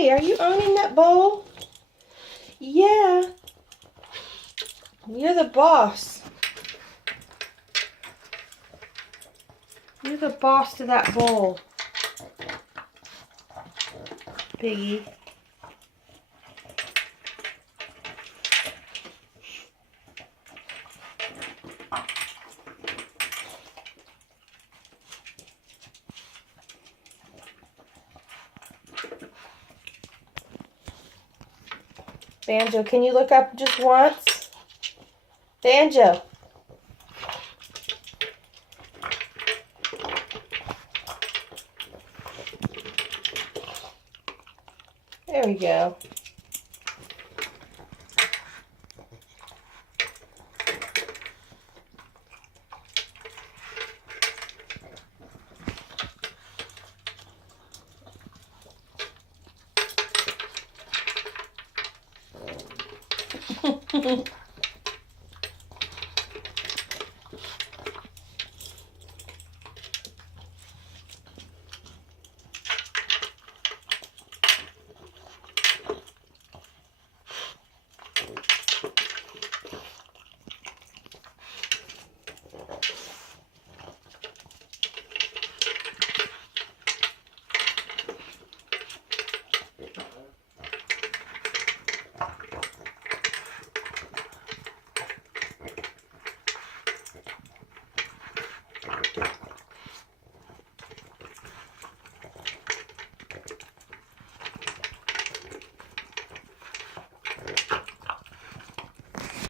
Hi, are you owning that bowl? Yeah. You're the boss. You're the boss to that bowl. Piggy. Banjo, can you look up just once? Banjo. There we go.